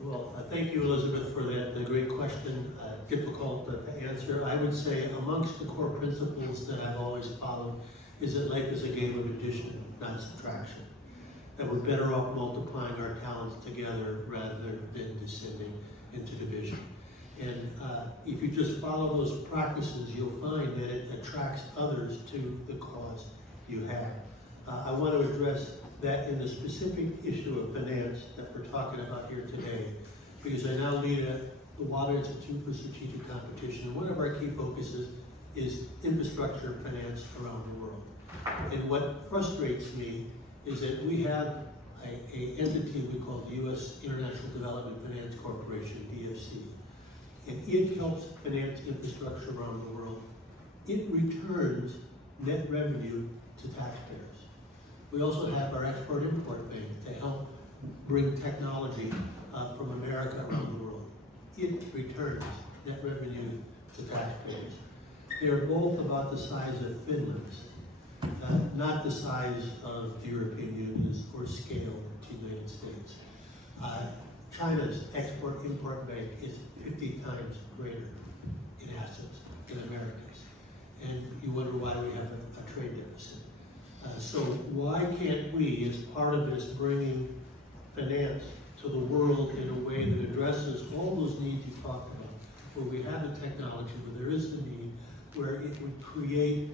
Well, thank you, Elizabeth, for that great question. Difficult to answer. I would say amongst the core principles that I've always followed is that life is a game of addition, not subtraction. That we're better off multiplying our talents together rather than descending into division. And if you just follow those practices, you'll find that it attracts others to the cause you have. I want to address that in the specific issue of finance that we're talking about here today, because I now lead the Water Institute for Strategic Competition, and one of our key focuses is infrastructure finance around the world. And what frustrates me is that we have a entity we call the U.S. International Development Finance Corporation, DFC, and it helps finance infrastructure around the world. It returns net revenue to taxpayers. We also have our Export-Import Bank to help bring technology from America around the world. It returns net revenue to taxpayers. They're both about the size of Finland's, not the size of the European Union's or scale to the United States. China's Export-Import Bank is 50 times greater in assets than America's. And you wonder why we have a trade deficit. So why can't we, as part of this, bringing finance to the world in a way that addresses all those needs you talked about, where we have the technology, where there is the need, where it would create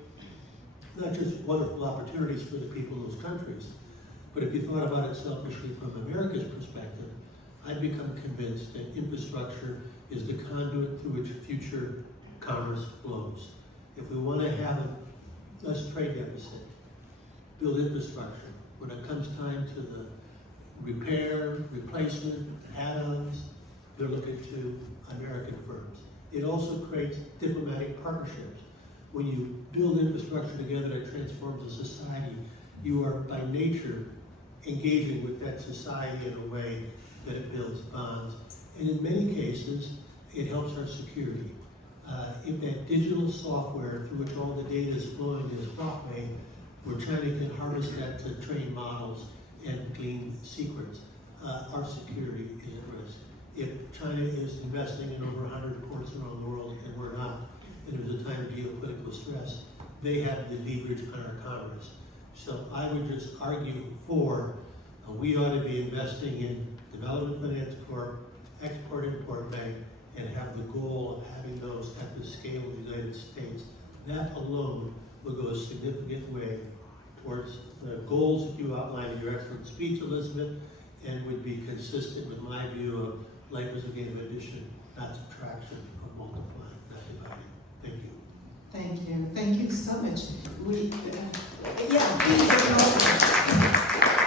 not just wonderful opportunities for the people of those countries, but if you thought about it selfishly from America's perspective, I've become convinced that infrastructure is the conduit through which future commerce flows. If we want to have a less trade deficit, build infrastructure, when it comes time to the repair, replacement, add-ons, they're looking to American firms. It also creates diplomatic partnerships. When you build infrastructure together that transforms a society, you are by nature engaging with that society in a way that it builds bonds. And in many cases, it helps our security. If that digital software through which all the data is flowing is Huawei, where China can harness that to train models and glean secrets, our security is at risk. If China is investing in over 100 ports around the world and we're not, and there's a time of geopolitical stress, they have the leverage on our commerce. So I would just argue for we ought to be investing in Development Finance Corp, Export-Import Bank, and have the goal of having those at the scale of the United States. That alone will go a significant way towards the goals that you outlined in your excellent speech, Elizabeth, and would be consistent with my view of life as a game of addition, not subtraction, of multiplying, not dividing. Thank you. Thank you. Thank you so much.